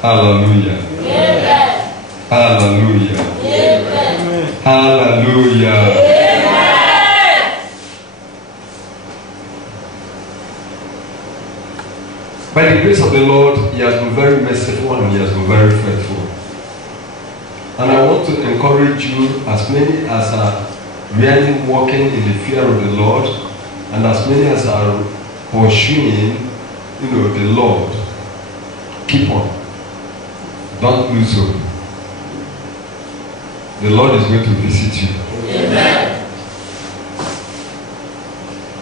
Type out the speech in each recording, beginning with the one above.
Hallelujah. Amen. Hallelujah. Amen. Hallelujah. Amen. By the grace of the Lord, He has been very merciful and He has been very faithful. And I want to encourage you, as many as are really walking in the fear of the Lord, and as many as are pursuing, the Lord, keep on. Don't lose hope. The Lord is going to visit you. Amen.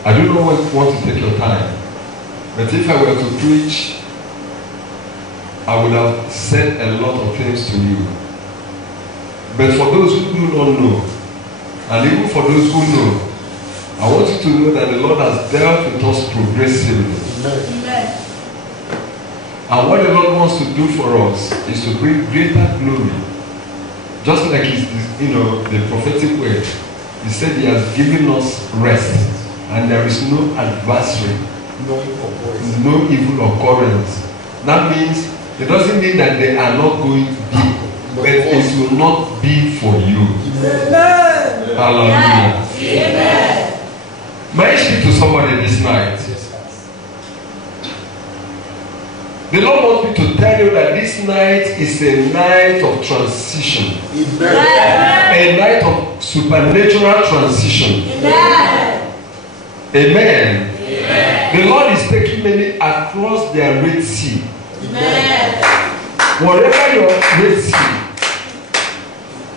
I do not want to take your time, but if I were to preach, I would have said a lot of things to you. But for those who do not know, and even for those who know, I want you to know that the Lord has dealt with us progressively. Amen. And what the Lord wants to do for us is to bring greater glory. Just like the prophetic word. He said He has given us rest, and there is no adversary, no evil occurrence. That means, it doesn't mean that they are not going to be, but it will not be for you. Amen. Hallelujah. Amen. May I speak to somebody this night? The Lord wants me to tell you that this night is a night of transition. Amen. A night of supernatural transition. Amen. Amen. Amen. The Lord is taking many across their Red Sea. Amen. Whatever your Red Sea,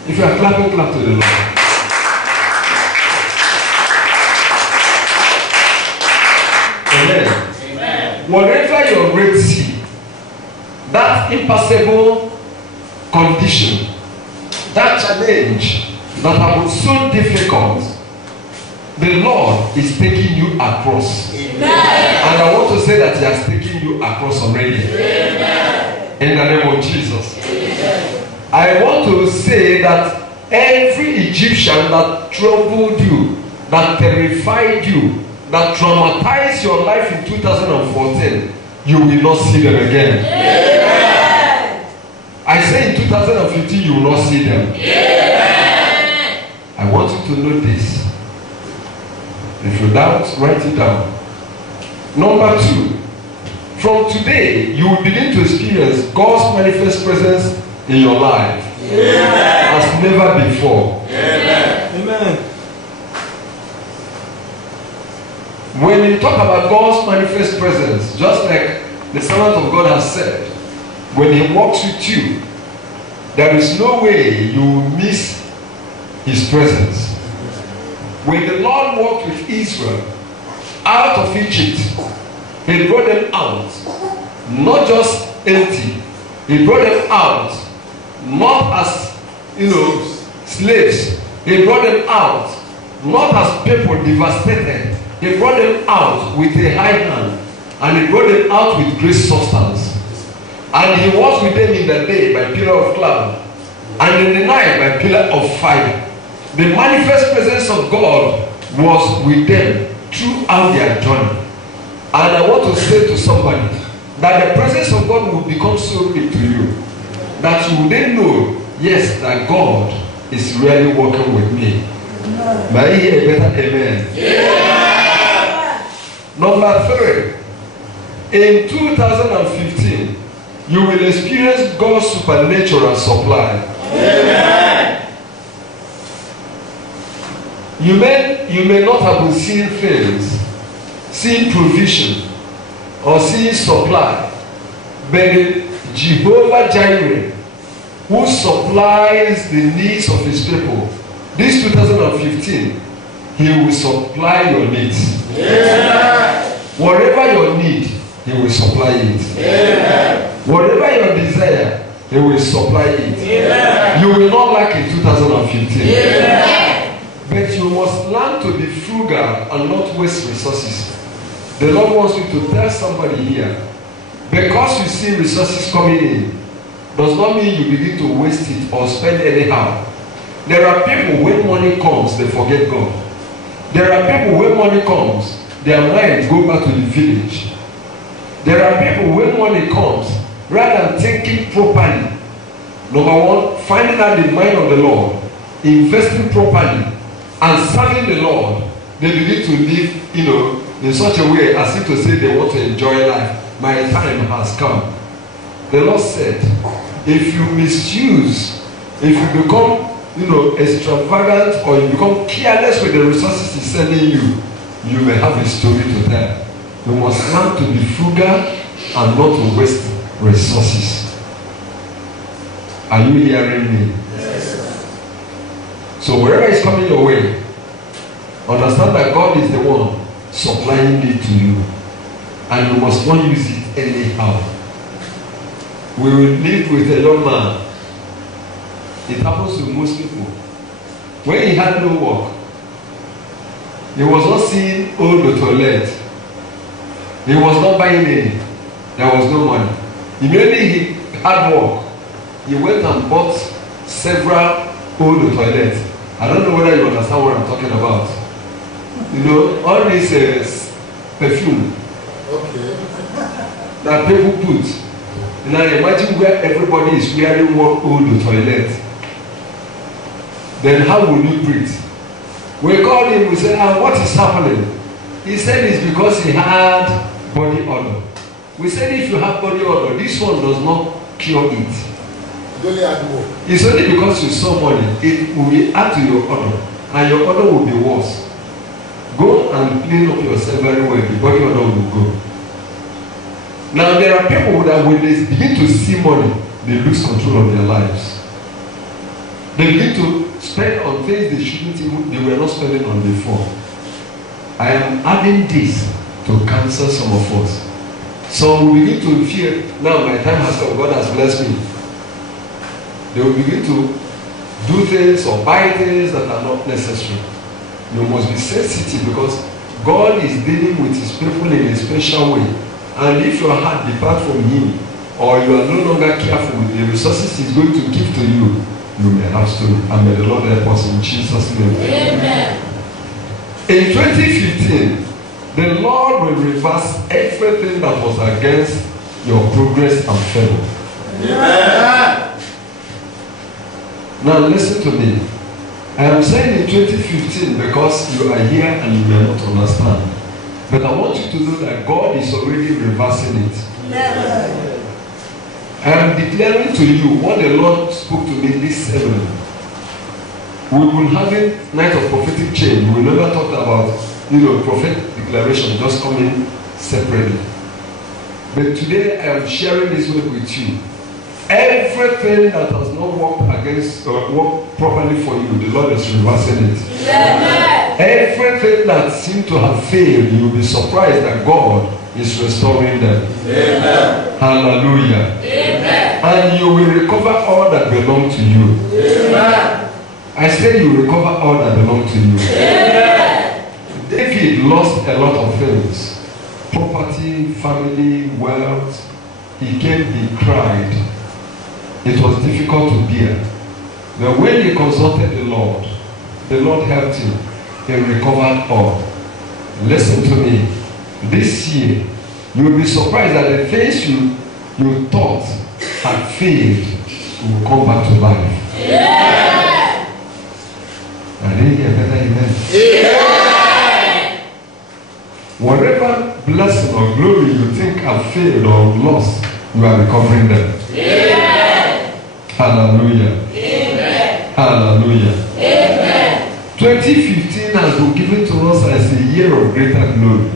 if you are clapping, clap to the Lord. Amen. Amen. Whatever your Red Sea, that impassable condition, that challenge that have been so difficult, the Lord is taking you across. Amen. And I want to say that He has taken you across already. Amen. In the name of Jesus. Amen. I want to say that every Egyptian that troubled you, that terrified you, that traumatized your life in 2014, you will not see them again. Amen. I say in 2015, you will not see them. Amen. I want you to know this. If you doubt, write it down. Number 2, from today, you will begin to experience God's manifest presence in your life. Amen. As never before. Amen. Amen. When you talk about God's manifest presence, just like the servant of God has said, when He walks with you, there is no way you will miss His presence. When the Lord walked with Israel out of Egypt, He brought them out, not just empty. He brought them out, not as, slaves. He brought them out, not as people devastated. He brought them out with a high hand, and He brought them out with great substance. And He was with them in the day by pillar of cloud, and in the night by pillar of fire. The manifest presence of God was with them throughout their journey. And I want to say to somebody that the presence of God will become so big to you that you will then know, yes, that God is really working with me. May I hear a better amen? Yeah. Number 3, in 2015, you will experience God's supernatural supply. Amen. You may not have been seeing things, seeing provision, or seeing supply, but the Jehovah Jireh, who supplies the needs of His people, this 2015, He will supply your needs. Amen. Whatever your need, He will supply it. Amen. Whatever your desire, He will supply it. Amen. You will not lack in 2015. Amen. But you must learn to be frugal and not waste resources. The Lord wants you to tell somebody here, because you see resources coming in, does not mean you begin to waste it or spend anyhow. There are people, when money comes, they forget God. There are people, when money comes, their minds go back to the village. There are people, when money comes, rather than thinking properly. Number one, finding out the mind of the Lord, investing properly, and serving the Lord. They begin to live, in such a way as if to say they want to enjoy life. My time has come. The Lord said, if you misuse, if you become, extravagant, or you become careless with the resources He's sending you, you may have a story to tell. You must learn to be frugal and not to waste resources. Are you hearing me? Yes. So wherever is coming your way, understand that God is the one supplying it to you, and you must not use it anyhow. We will live with a young man. It happens to most people. When he had no work, he was not seeing old toilet. He was not buying any. There was no money. Immediately he had work, he went and bought several old toilets. I don't know whether you understand what I'm talking about. All this perfume that people put. Now imagine where everybody is wearing one old toilet. Then how will you breathe? We called him, we said, what is happening? He said it's because he had body odor. We said if you have body odor, this one does not cure it. It's only because you saw money, it will be add to your odor, and your odor will be worse. Go and clean up yourself very well, the body odor will go. Now there are people that when they begin to see money, they lose control of their lives. They begin to spend on things they were not spending on before. I am adding this to cancel some of us. So we begin to fear, now my time has come, God has blessed me. They will begin to do things or buy things that are not necessary. You must be sensitive because God is dealing with His people in a special way. And if your heart depart from Him, or you are no longer careful with the resources He's going to give to you, you may have story. And may the Lord help us in Jesus' name. Amen. In 2015, the Lord will reverse everything that was against your progress and favor. Amen. Now listen to me. I am saying in 2015 because you are here and you may not understand. But I want you to know that God is already reversing it. Amen. I am declaring to you what the Lord spoke to me this evening. We will have a night of prophetic change. We will never talk about, prophetic declaration just coming separately. But today I am sharing this word with you. Everything that has not worked against or worked properly for you, the Lord is reversing it. Amen. Everything that seemed to have failed, you will be surprised that God is restoring them. Amen. Hallelujah. Amen. And you will recover all that belong to you. Amen. I said you will recover all that belong to you. Amen. David lost a lot of things. Property, family, wealth. He came, he cried. It was difficult to bear. But when he consulted the Lord helped him. He recovered all. Listen to me. This year, you will be surprised that the things you thought had failed will come back to life. Yeah. I didn't hear better amen. Yeah. Whatever blessing or glory you think have failed or lost, you are recovering them. Amen. Hallelujah. Amen. Hallelujah. Amen. 2015 has been given to us as a year of greater glory.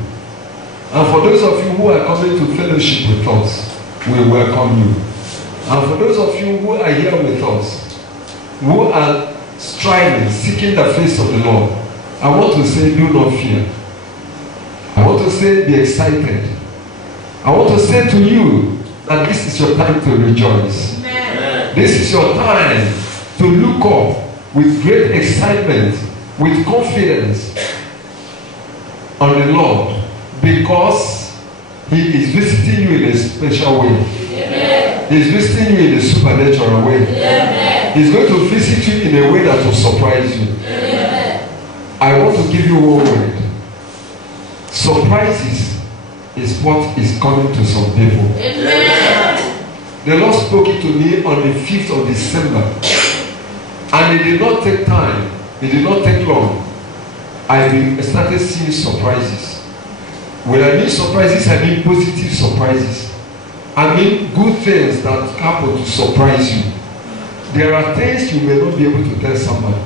And for those of you who are coming to fellowship with us, we welcome you. And for those of you who are here with us, who are striving, seeking the face of the Lord, I want to say, do not fear. I want to say, be excited. I want to say to you that this is your time to rejoice. Amen. This is your time to look up with great excitement, with confidence on the Lord, because He is visiting you in a special way. Amen. He is visiting you in a supernatural way. Amen. He's going to visit you in a way that will surprise you. Amen. I want to give you one word. Surprises is what is coming to some people. Amen. The Lord spoke it to me on the 5th of December. And it did not take time. It did not take long. I started seeing surprises. When I mean surprises, I mean positive surprises. I mean good things that happen to surprise you. There are things you may not be able to tell somebody.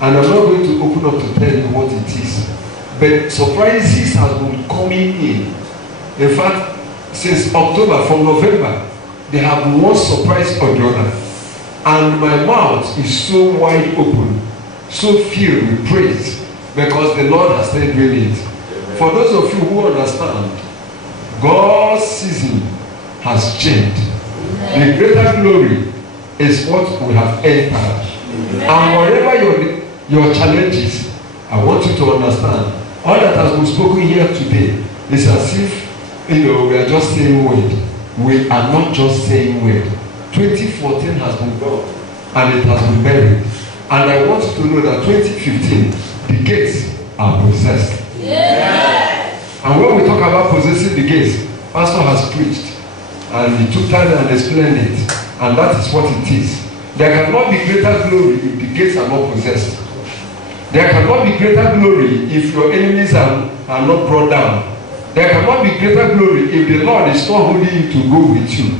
And I'm not going to open up to tell you what it is. But surprises have been coming in. In fact, since October, from November, they have one surprise or the other. And my mouth is so wide open, so filled with praise, because the Lord has started doing it. For those of you who understand, God's season has changed. The greater glory is what we have entered. And whatever your challenges, I want you to understand, all that has been spoken here today is as if, we are just saying word. We are not just saying word. 2014 has been gone and it has been buried. And I want you to know that 2015, the gates are possessed. Yeah. And when we talk about possessing the gates, Pastor has preached and he took time and explained it. And that is what it is. There cannot be greater glory if the gates are not possessed. There cannot be greater glory if your enemies are not brought down. There cannot be greater glory if the Lord is not holding you to go with you.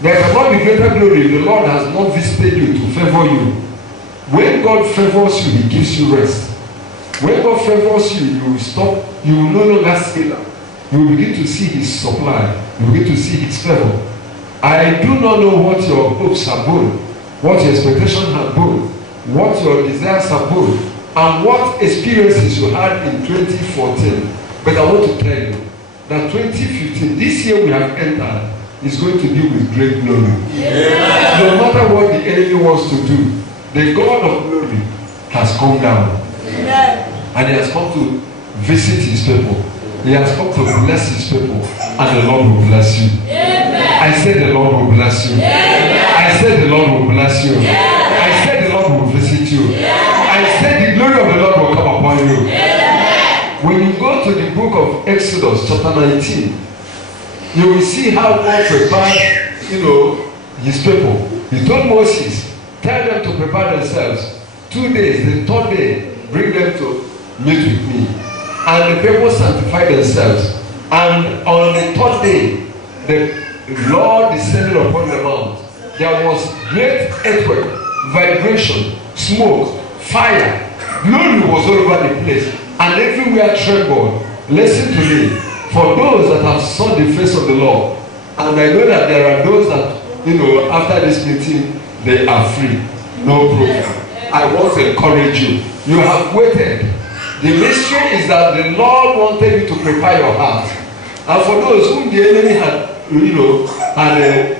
There cannot be greater glory if the Lord has not visited you to favor you. When God favors you, He gives you rest. When God favors you, you will stop. You will no longer stay down. You will begin to see His supply. You will begin to see His favor. I do not know what your hopes are born, what your expectations have born, what your desires are born, and what experiences you had in 2014. But I want to tell you that 2015, this year we have entered, is going to be with great glory. Yeah. No matter what the enemy wants to do, the God of glory has come down. Yeah. And He has come to visit His people. He has come to bless His people. And the Lord will bless you. Yeah. I said the Lord will bless you. Yeah. I said the Lord will bless you. Yeah. I said the Lord will visit you. Yeah. I said the glory of the Lord will come upon you. Yeah. When you go to the book of Exodus chapter 19, you will see how God prepared, His people. He told Moses, tell them to prepare themselves. 2 days, the 3rd day, bring them to meet with me. And the people sanctified themselves. And on the 3rd day, the Lord descended upon the mount. There was great earthquake, vibration, smoke, fire. Glory was all over the place. And everywhere trembled. Listen to me. For those that have sought the face of the Lord, and I know that there are those that, after this meeting, they are free. No problem. I want to encourage you. You have waited. The mystery is that the Lord wanted you to prepare your heart. And for those whom the enemy had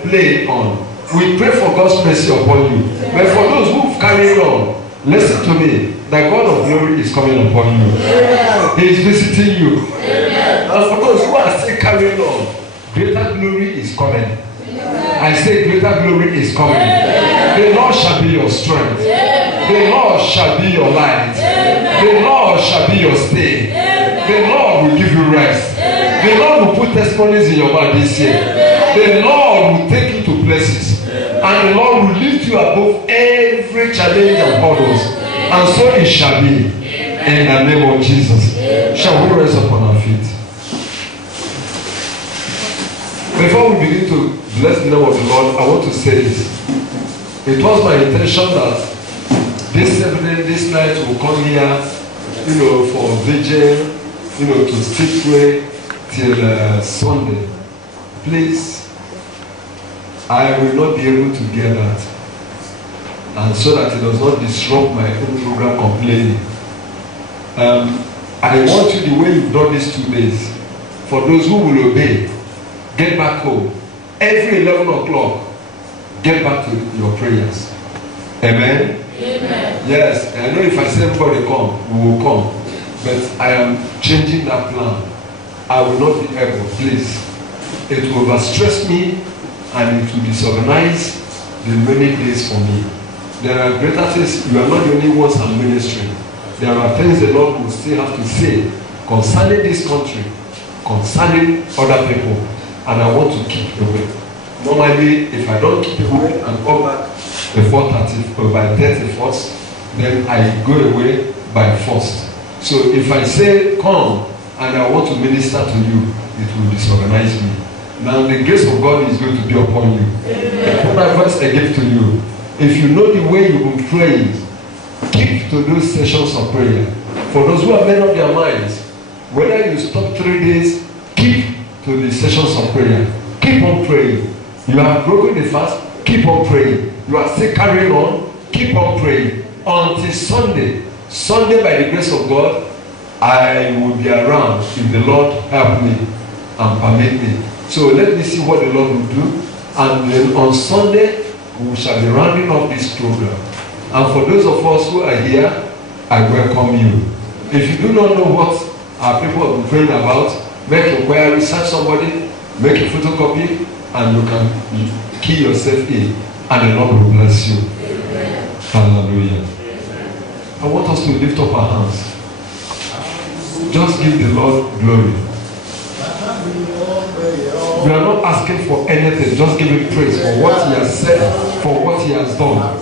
played on, we pray for God's mercy upon you. But for those who've carried on, listen to me. The God of glory is coming upon you. Yeah. He is visiting you. Yeah. And for those who are still carrying on, greater glory is coming. Yeah. I say greater glory is coming. Yeah. The Lord shall be your strength. Yeah. The Lord shall be your light. Yeah. The Lord shall be your stay. Yeah. The Lord will give you rest. Yeah. The Lord will put testimonies in your mouth this year. Yeah. The Lord will take you to places. Yeah. And the Lord will lift you above every challenge and hurdles. And so it shall be. Amen. In the name of Jesus. Amen. Shall we rise up on our feet? Before we begin to bless the name of the Lord, I want to say this. It was my intention that this evening, this night, we'll come here, for vigil, to still pray till Sunday. Please, I will not be able to get that. And so that it does not disrupt my own program completely. I want you, the way you've done these 2 days, for those who will obey, get back home. Every 11 o'clock, get back to your prayers. Amen? Amen. Yes, I know if I say everybody come, we will come. But I am changing that plan. I will not be able, please. It will overstress me and it will disorganize the many days for me. There are greater things. You are not the only ones I'm ministering. There are things the Lord will still have to say concerning this country, concerning other people, and I want to keep away. Normally, if I don't keep away and come back before 30 or by 31st, then I go away by 1st. So if I say come and I want to minister to you, it will disorganize me. Now the grace of God is going to be upon you. I put my voice again to you. If you know the way you will pray, keep to those sessions of prayer. For those who have made up their minds, whether you stop 3 days, keep to the sessions of prayer. Keep on praying. You have broken the fast, keep on praying. You are still carrying on, keep on praying. Until Sunday. Sunday, by the grace of God, I will be around if the Lord help me and permit me. So let me see what the Lord will do. And then on Sunday, we shall be rounding up this program. And for those of us who are here, I welcome you. If you do not know what our people have been praying about, make your query, search somebody, make a photocopy, and you can key yourself in, and the Lord will bless you. Amen. Hallelujah. I want us to lift up our hands. Just give the Lord glory. We are not asking for anything, just give him praise for what he has said, for what he has done.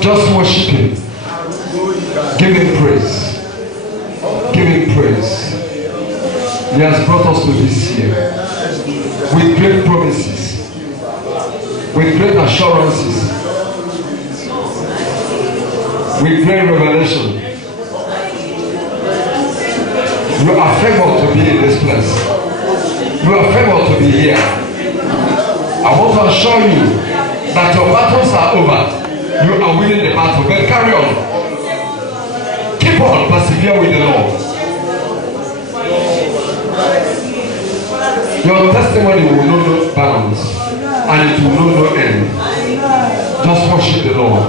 Just worship him. Give him praise. Give him praise. He has brought us to this year with great promises, with great assurances, with great revelation. You are favored to be in this place. You are favored to be here. I want to assure you that your battles are over. You are winning the battle. But carry on. Keep on. Persevere with the Lord. Your testimony will know no bounds. And it will know no end. Just worship the Lord.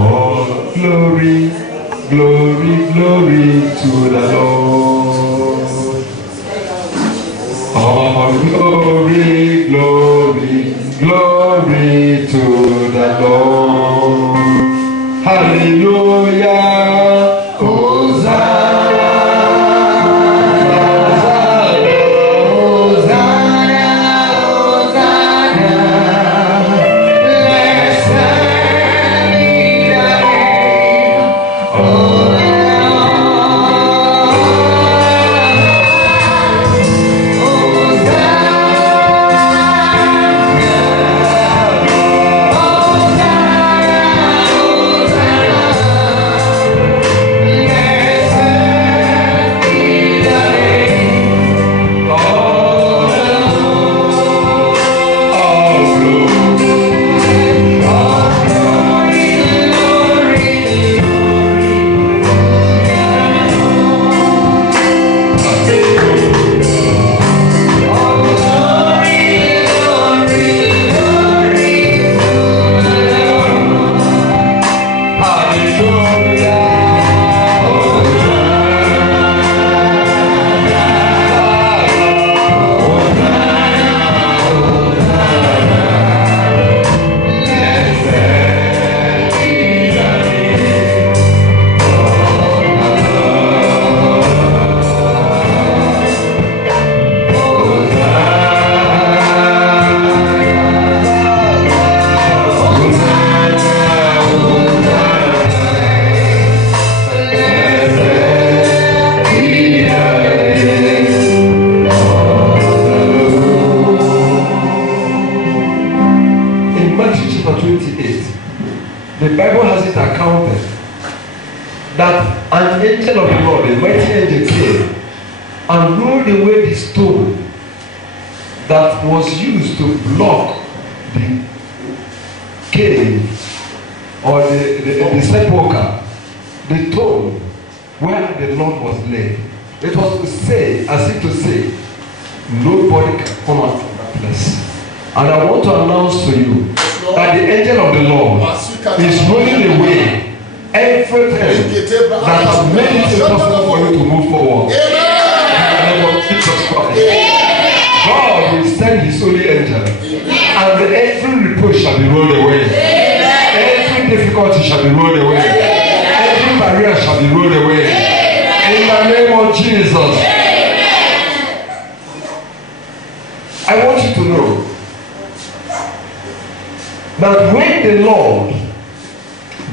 Oh, glory, glory, glory to the Lord. Oh, glory, glory, glory to the Lord. Hallelujah. Hosanna. The Bible has it accounted that an angel of the Lord, a mighty angel, came and rolled away the stone that was used to block the cave or the sepulchre, the tomb where the Lord was laid. It was to say, as if to say, nobody can come out from that place. And I want to announce to you that the angel of the Lord is rolling away everything that has made it impossible for you to move forward. In the name of Jesus Christ. God will send his holy angel, and every reproach shall be rolled away. Every difficulty shall be rolled away. barrier shall be rolled away. In the name of Jesus. I want you to know that when the Lord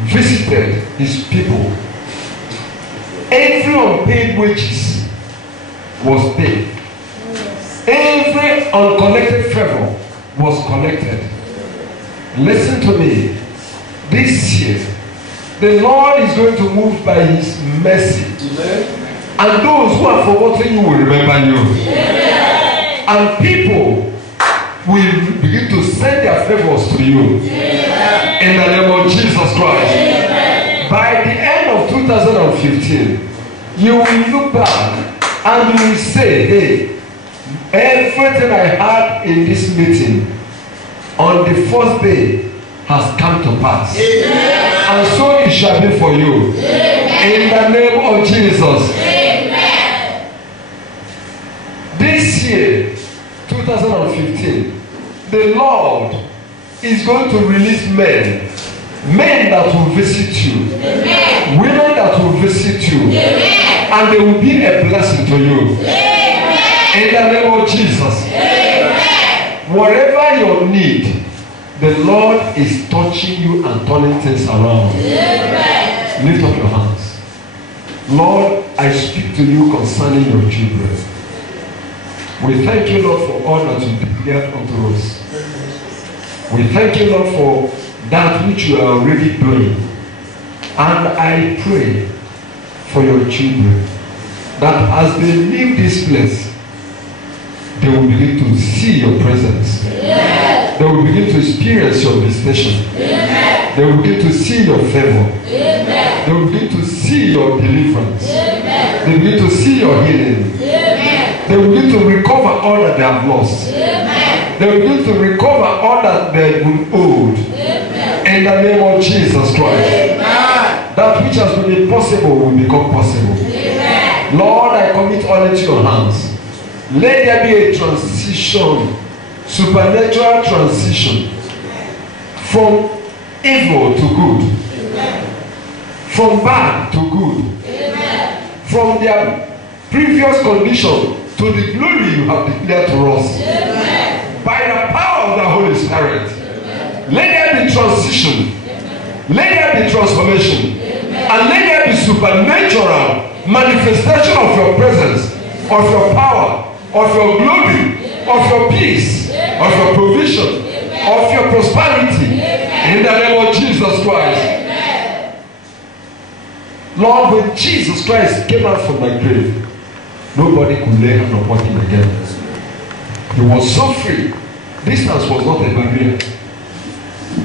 visited his people, every unpaid wages was paid. Every uncollected favor was collected. Listen to me. This year, the Lord is going to move by his mercy. And those who have forgotten you will remember you. And people will begin to send their favors to you. In the name of Jesus Christ. By the end of 2015, you will look back and you will say, hey, everything I had in this meeting on the first day has come to pass. And so it shall be for you. In the name of Jesus. This year, 2015, the Lord is going to release men that will visit you, women that will visit you, and they will be a blessing to you. In the name of Jesus. Whatever your need, the Lord is touching you and turning things around. Lift up your hands. Lord, I speak to you concerning your children. We thank you, Lord, for all that you declared unto us. We thank you, Lord, for that which you are already doing. And I pray for your children that as they leave this place, they will begin to see your presence. They will begin to experience your visitation. They will begin to see your favor. They will begin to see your deliverance. They will begin to see your healing. They will begin to recover all that they have lost. They will begin to recover all that they have been owed. In the name of Jesus Christ. That which has been impossible will become possible. Lord, I commit all into your hands. Let there be a transition, supernatural transition from evil to good, from bad to good, from their previous condition to the glory you have declared to us. By the power of the Holy Spirit, let there be transition, let there be transformation, and let there be supernatural manifestation of your presence, of your power, of your glory, of your peace, of your provision, of your prosperity, in the name of Jesus Christ. Lord, when Jesus Christ came out from the grave, nobody could lay hand upon him again. He was so free. Distance was not a barrier.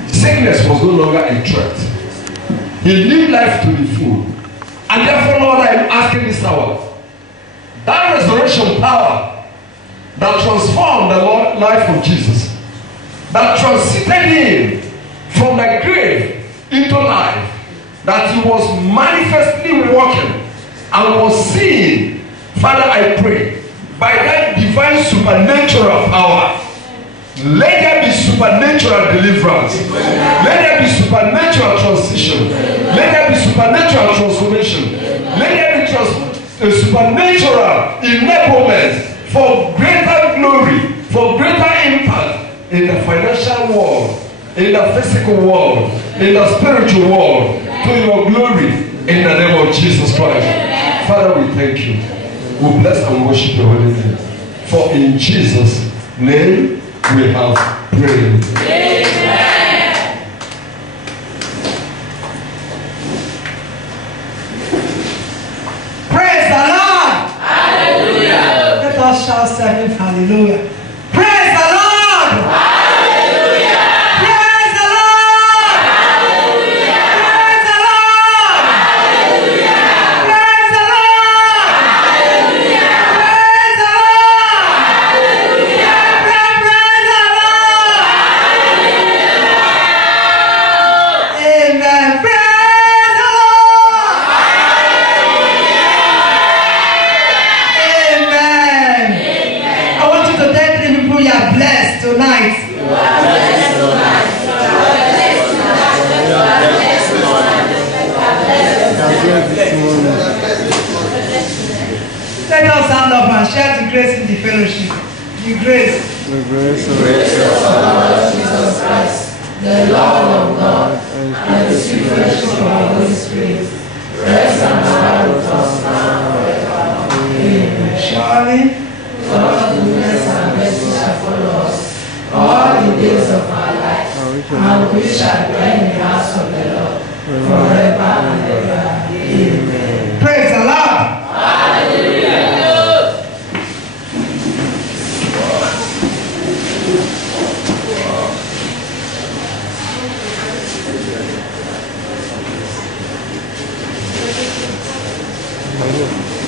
Sickness was no longer a threat. He lived life to the full. And therefore, Lord, I am asking this hour, that resurrection power that transformed the life of Jesus, that transited him from the grave into life, that he was manifestly walking and was seen. Father, I pray, by that divine supernatural power, let there be supernatural deliverance. Let there be supernatural transition. Let there be supernatural transformation. Let there be a supernatural enablement for greater glory, for greater impact in the financial world, in the physical world, in the spiritual world, to your glory in the name of Jesus Christ. Father, we thank you. We bless and worship your holy name. For in Jesus' name we have prayed. Amen. Praise the Lord. Hallelujah. Let us shout 7 hallelujah. Praise the Lord. Hallelujah. Praise the Lord. Hallelujah. Praise the Lord. Hallelujah. Praise the Lord. Hallelujah. Praise the Lord. Hallelujah. Praise the Lord. Amen. Praise the Lord. Amen. I want you to take love and share the grace in the fellowship. The grace. The grace of Our Lord Jesus Christ, the love of God, and the sweet fellowship of the Holy Spirit, rest and abide with us now and forever. Amen. Surely, God's goodness and mercy shall follow us all the days of our life, and we shall dwell in the house of the Lord forever and ever. Amen. praise the Lord. Hallelujah. Hallelujah.